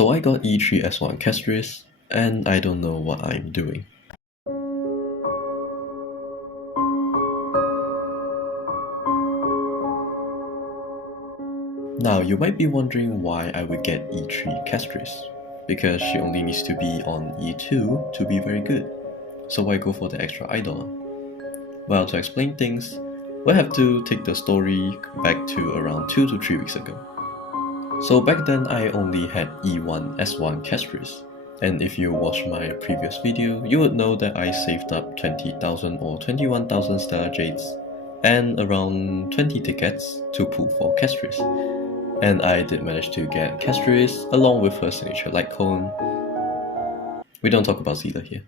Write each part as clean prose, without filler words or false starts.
So I got E3 S1 castorice, and I don't know what I'm doing. Now you might be wondering why I would get E3 castorice, because she only needs to be on E2 to be very good. So why go for the extra idol? Well, to explain things, we'll have to take the story back to around 2 to 3 weeks ago. So back then I only had E1 S1 castorice, and if you watched my previous video, you would know that I saved up 20,000 or 21,000 stellar jades and around 20 tickets to pull for castorice. And I did manage to get castorice along with her signature light cone. We don't talk about Zila here.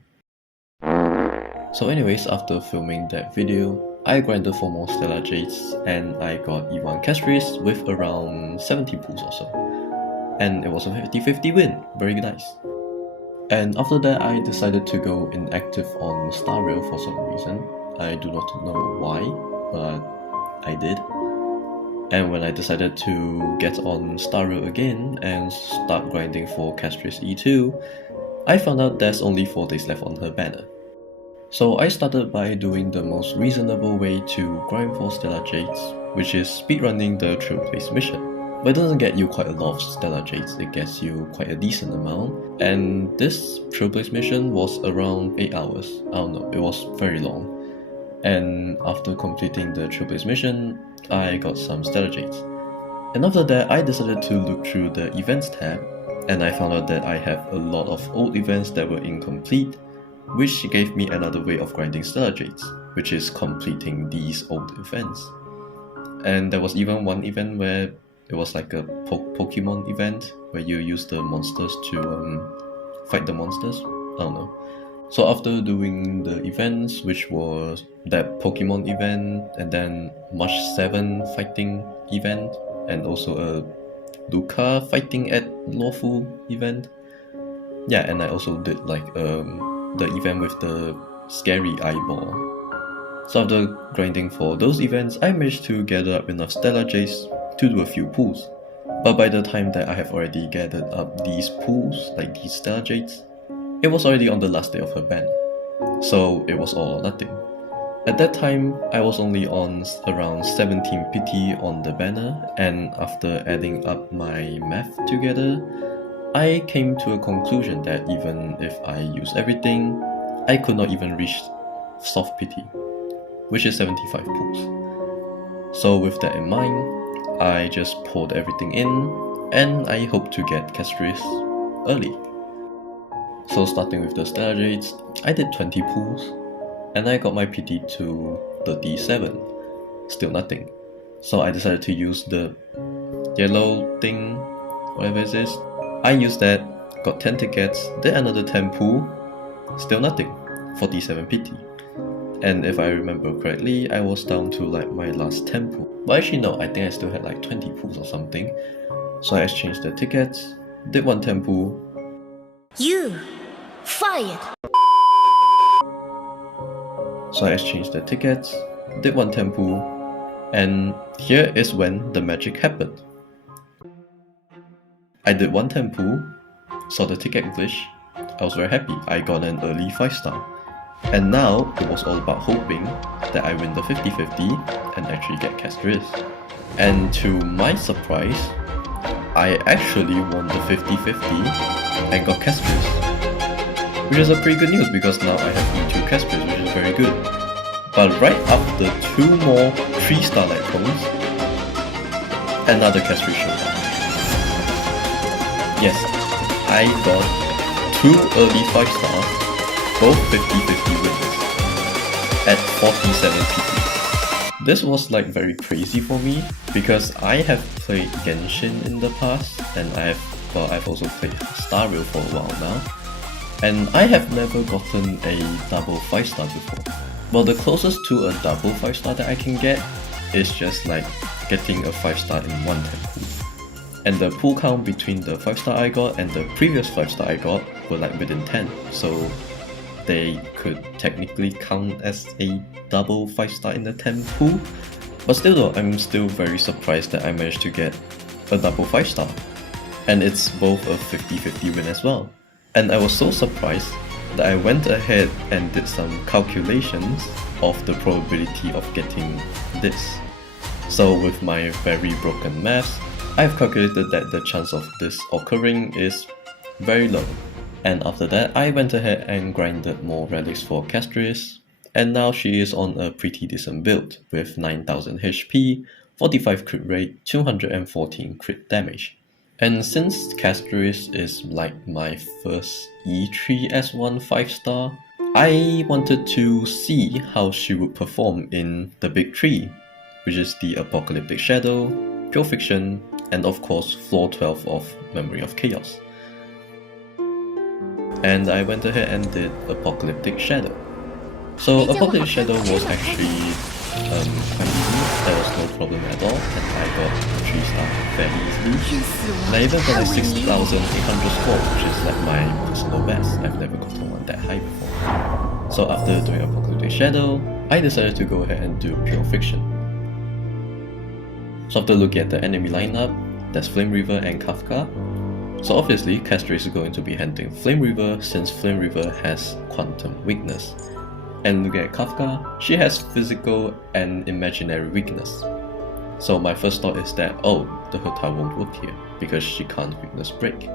So anyways, after filming that video, I grinded for more stellar jades and I got E1 castorice with around 70 pulls or so. And it was a 50-50 win, very nice. And after that I decided to go inactive on Star Rail for some reason. I do not know why, but I did. And when I decided to get on Star Rail again and start grinding for castorice E2, I found out there's only 4 days left on her banner. So I started by doing the most reasonable way to grind for stellar jades, which is speedrunning the Trailblaze mission. But it doesn't get you quite a lot of stellar jades, it gets you quite a decent amount. And this Trailblaze mission was around 8 hours, I don't know, it was very long. And after completing the Trailblaze mission, I got some stellar jades. And after that I decided to look through the events tab, and I found out that I have a lot of old events that were incomplete, which gave me another way of grinding stellar jades, which is completing these old events. And there was even one event where it was like a Pokemon event where you use the monsters to fight the monsters. I don't know. So after doing the events, which was that Pokemon event and then March 7 fighting event and also a Luca fighting at Lawful event. Yeah, and I also did like the event with the scary eyeball. So after grinding for those events, I managed to gather up enough stellar jades to do a few pulls. But by the time that I have already gathered up these pulls, like these stellar jades, it was already on the last day of her ban. So it was all or nothing. At that time, I was only on around 17 PT on the banner, and after adding up my math together, I came to a conclusion that even if I use everything, I could not even reach soft pity, which is 75 pulls. So with that in mind, I just poured everything in, and I hope to get castorice early. So starting with the stellar jades, I did 20 pulls, and I got my PT to 37, still nothing. So I decided to use the yellow thing, whatever it is. I used that, got 10 tickets, did another 10 pull, still nothing, 47 PT. And if I remember correctly, I was down to like my last 10 pull. But actually no, I think I still had like 20 pulls or something. So I exchanged the tickets, did one 10 pull. You fired! So I exchanged the tickets, did one 10 pull, and here is when the magic happened. I did one 10 pull, saw the ticket glitch, I was very happy, I got an early 5-star. And now it was all about hoping that I win the 50-50 and actually get castorice. And to my surprise, I actually won the 50-50 and got castorice. Which is a pretty good news because now I have E2 castorice, which is very good. But right after 2 more 3-star light cones, another castorice showed up. Yes, I got 2 early 5 stars, both 50-50 wins, at 47 PT. This was like very crazy for me, because I have played Genshin in the past, and I've also played Star Rail for a while now, and I have never gotten a double 5-star before. Well, the closest to a double 5-star that I can get is just like getting a 5-star in one 10 pull. And the pull count between the 5-star I got and the previous 5-star I got were like within 10, so they could technically count as a double 5-star in the 10 pull. But still though, I'm still very surprised that I managed to get a double 5-star. and it's both a 50-50 win as well. And I was so surprised that I went ahead and did some calculations of the probability of getting this. So with my very broken maths, I've calculated that the chance of this occurring is very low. And after that, I went ahead and grinded more relics for Castorice, and now she is on a pretty decent build with 9000 HP, 45 crit rate, 214 crit damage. And since Castorice is like my first E3 S1 5-star, I wanted to see how she would perform in the big three, which is the Apocalyptic Shadow, Pure Fiction, and of course floor 12 of Memory of Chaos. And I went ahead and did Apocalyptic Shadow. So Apocalyptic Shadow was actually quite easy, there was no problem at all, and I got 3-star fairly easily. And I even got like 6,800 score, which is like my personal best. I've never gotten one that high before. So after doing Apocalyptic Shadow, I decided to go ahead and do Pure Fiction. So after looking at the enemy lineup, there's Flame Reaver and Kafka. So obviously, Castorice is going to be handling Flame Reaver since Flame Reaver has Quantum Weakness. And looking at Kafka, she has Physical and Imaginary Weakness. So my first thought is that, oh, the Herta won't work here because she can't Weakness Break.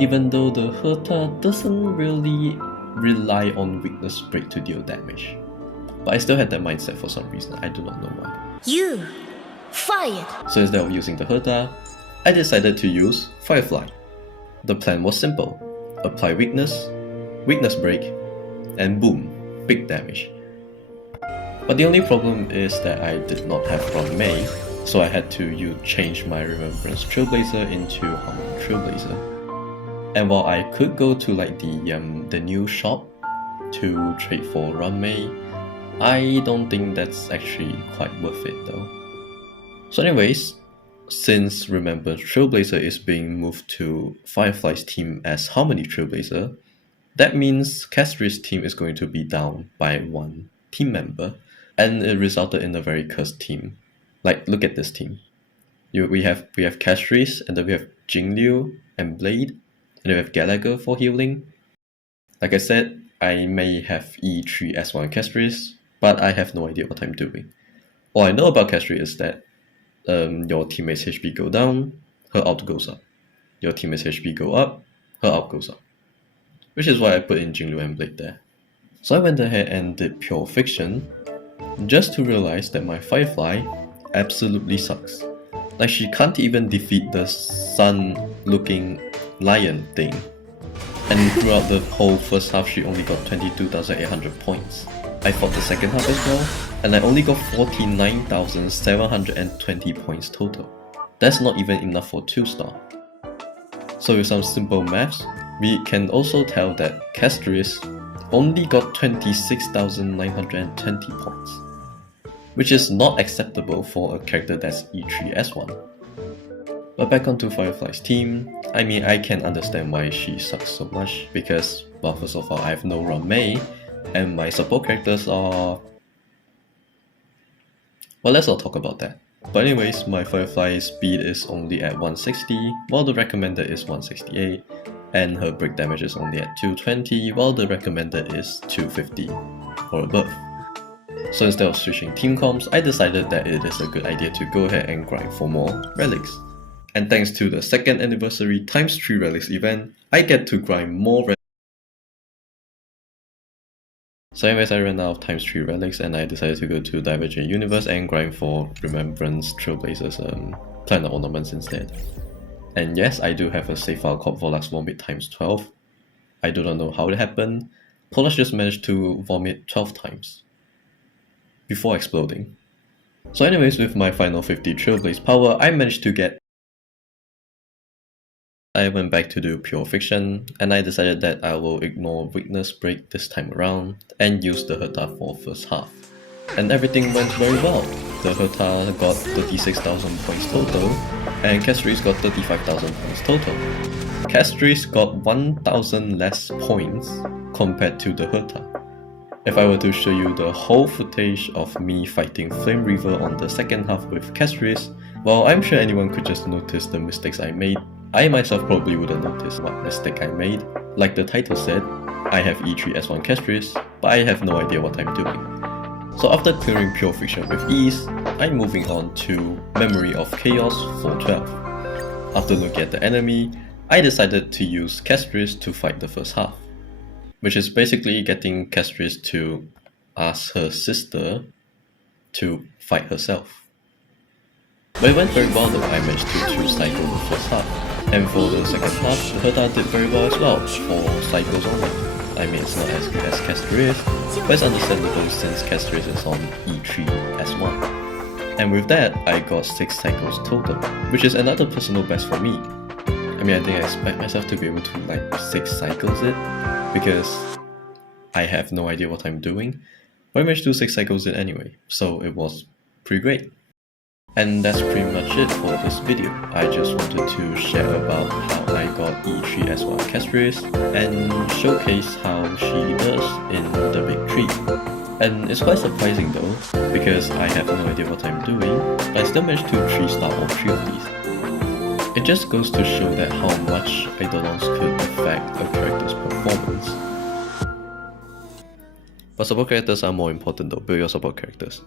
Even though the Herta doesn't really rely on Weakness Break to deal damage. But I still had that mindset for some reason, I do not know why. You fired. So instead of using the Herta, I decided to use Firefly. The plan was simple: apply weakness, weakness break, and boom, big damage. But the only problem is that I did not have Ron May, so I had to change my Remembrance Trailblazer into Harmony Trailblazer. And while I could go to like the new shop to trade for Ron May, I don't think that's actually quite worth it though. So anyways, since Remembrance Trailblazer is being moved to Firefly's team as Harmony Trailblazer, that means Castorice's team is going to be down by one team member, and it resulted in a very cursed team. Like, look at this team. We have Castorice, and then we have Jingliu and Blade, and then we have Gallagher for healing. Like I said, I may have E3 S1 Castorice, but I have no idea what I'm doing. All I know about Castorice is that your teammate's HP go down, her ult goes up. Your teammate's HP go up, her ult goes up. Which is why I put in Jingliu and Blade there. So I went ahead and did Pure Fiction, just to realize that my Firefly absolutely sucks. Like, she can't even defeat the sun-looking lion thing. And throughout the whole first half, she only got 22,800 points. I fought the second half as well, and I only got 49,720 points total. That's not even enough for 2-star. So with some simple maths, we can also tell that Castorice only got 26,920 points, which is not acceptable for a character that's E3 S1. But back onto Firefly's team, I mean, I can understand why she sucks so much because, well, first of all, I have no Ron May, and my support characters are... Well, let's not talk about that. But anyways, my Firefly speed is only at 160, while the recommended is 168, and her break damage is only at 220, while the recommended is 250 or above. So instead of switching team comps, I decided that it is a good idea to go ahead and grind for more relics. And thanks to the 2nd anniversary ×3 relics event, I get to grind more relics. So anyways, I ran out of ×3 relics and I decided to go to Divergent Universe and grind for Remembrance Trailblazer's Planet Ornaments instead. And yes, I do have a save file called Volux Vomit ×12. I do not know how it happened. Polus just managed to vomit 12 times before exploding. So anyways, with my final 50 Trailblaze power, I managed to get... I went back to do Pure Fiction, and I decided that I will ignore Weakness Break this time around and use the Herta for first half. And everything went very well. The Herta got 36,000 points total, and Castorice got 35,000 points total. Castorice got 1,000 less points compared to the Herta. If I were to show you the whole footage of me fighting Flame Reaver on the second half with Castorice, well, I'm sure anyone could just notice the mistakes I made. I myself probably wouldn't notice what mistake I made. Like the title said, I have E3 S1 castorice, but I have no idea what I'm doing. So after clearing pure fiction with ease, I'm moving on to Memory of Chaos 412. After looking at the enemy, I decided to use castorice to fight the first half, which is basically getting castorice to ask her sister to fight herself. But it went very well though. I managed to 2-cycle the first half, and for the second half, Herta did very well as well, 4 cycles only. I mean, it's not as good as castorice, but it's understandable since castorice is on E3 S1. And with that, I got 6 cycles total, which is another personal best for me. I mean, I think I expect myself to be able to like 6 cycles it, because I have no idea what I'm doing, but I managed to do 6 cycles it anyway, so it was pretty great. And that's pretty much it for this video. I just wanted to share about how I got E3 S1 castorice and showcase how she does in the big tree. And it's quite surprising though, because I have no idea what I'm doing, but I still managed to 3-star all 3 of these. It just goes to show that how much eidolons could affect a character's performance. But support characters are more important though, build your support characters.